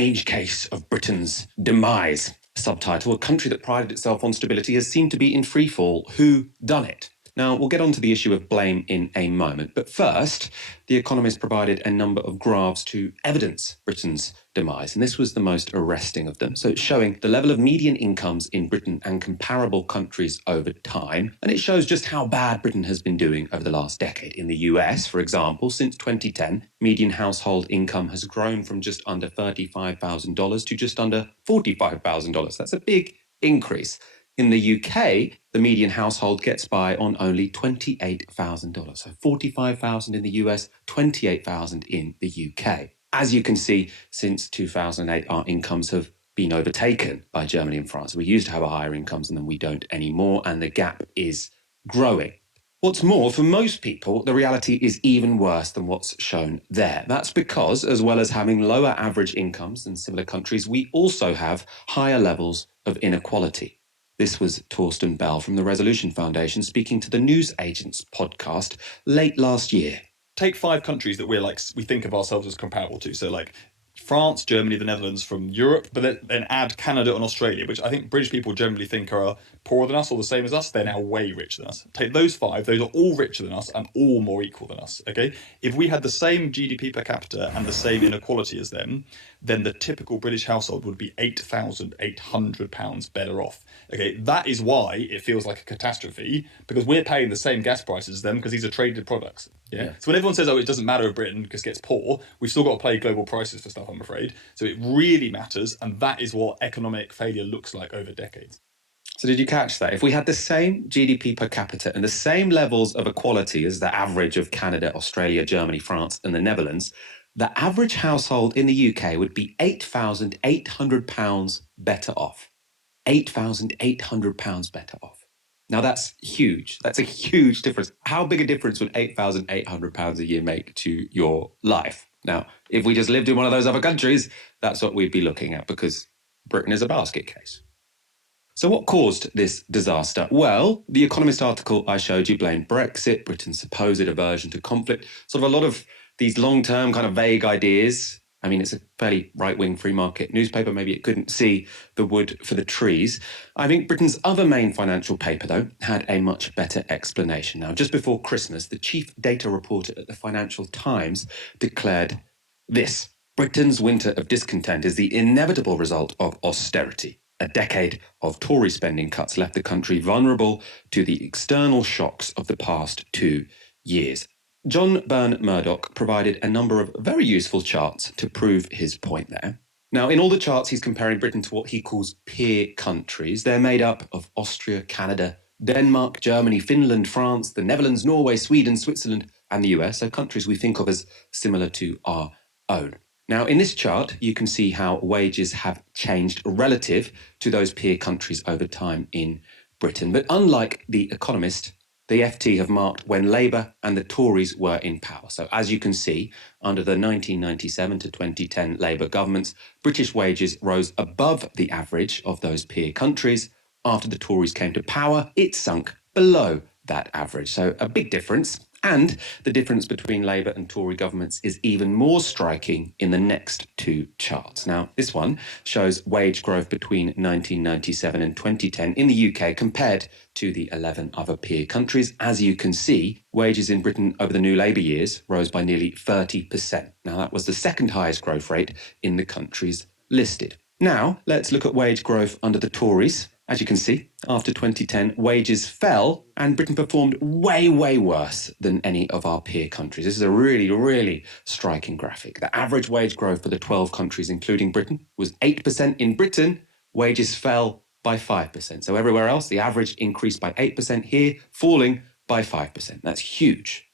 strange case of Britain's demise. Subtitle, a country that prided itself on stability has seemed to be in freefall. Who done it? Now, we'll get on to the issue of blame in a moment. But first, The Economist provided a number of graphs to evidence Britain's demise, and this was the most arresting of them. So it's showing the level of median incomes in Britain and comparable countries over time, and it shows just how bad Britain has been doing over the last decade. In the US, for example, since 2010, median household income has grown from just under $35,000 to just under $45,000. That's a big increase. In the UK, the median household gets by on only $28,000. So $45,000 in the US, $28,000 in the UK. As you can see, since 2008, our incomes have been overtaken by Germany and France. We used to have higher incomes and then we don't anymore, and the gap is growing. What's more, for most people, the reality is even worse than what's shown there. That's because, as well as having lower average incomes than similar countries, we also have higher levels of inequality. This was Torsten Bell from the Resolution Foundation speaking to the News Agents podcast late last year. Take 5 countries that we think of ourselves as comparable to. So like France, Germany, the Netherlands from Europe, but then add Canada and Australia, which I think British people generally think are poorer than us or the same as us. They're now way richer than us. Take those 5, those are all richer than us and all more equal than us, okay? If we had the same GDP per capita and the same inequality as them, then the typical British household would be £8,800 better off. Okay, that is why it feels like a catastrophe, because we're paying the same gas prices as them because these are traded products. Yeah. So when everyone says, oh, it doesn't matter if Britain just gets poor, we've still got to pay global prices for stuff, I'm afraid. So it really matters, and that is what economic failure looks like over decades. So did you catch that? If we had the same GDP per capita and the same levels of equality as the average of Canada, Australia, Germany, France, and the Netherlands, the average household in the UK would be £8,800 better off. £8,800 better off. Now that's huge. That's a huge difference. How big a difference would £8,800 a year make to your life? Now, if we just lived in one of those other countries, that's what we'd be looking at, because Britain is a basket case. So what caused this disaster? Well, the Economist article I showed you blamed Brexit, Britain's supposed aversion to conflict, sort of a lot of these long-term kind of vague ideas. I mean, it's a fairly right-wing free market newspaper. Maybe it couldn't see the wood for the trees. I think Britain's other main financial paper, though, had a much better explanation. Now, just before Christmas, the chief data reporter at the Financial Times declared this: Britain's winter of discontent is the inevitable result of austerity. A decade of Tory spending cuts left the country vulnerable to the external shocks of the past 2 years. John Byrne-Murdoch provided a number of very useful charts to prove his point there. Now, in all the charts, he's comparing Britain to what he calls peer countries. They're made up of Austria, Canada, Denmark, Germany, Finland, France, the Netherlands, Norway, Sweden, Switzerland, and the US, so countries we think of as similar to our own. Now, in this chart, you can see how wages have changed relative to those peer countries over time in Britain. But unlike The Economist, the FT have marked when Labour and the Tories were in power. So as you can see, under the 1997 to 2010 Labour governments, British wages rose above the average of those peer countries. After the Tories came to power, it sunk below that average. So a big difference. And the difference between Labour and Tory governments is even more striking in the next 2 charts. Now, this one shows wage growth between 1997 and 2010 in the UK compared to the 11 other peer countries. As you can see, wages in Britain over the new Labour years rose by nearly 30%. Now, that was the second highest growth rate in the countries listed. Now, let's look at wage growth under the Tories. As you can see, after 2010, wages fell and Britain performed way, way worse than any of our peer countries. This is a really, really striking graphic. The average wage growth for the 12 countries, including Britain, was 8%. In Britain, wages fell by 5%. So everywhere else, the average increased by 8%, here falling by 5%. That's huge.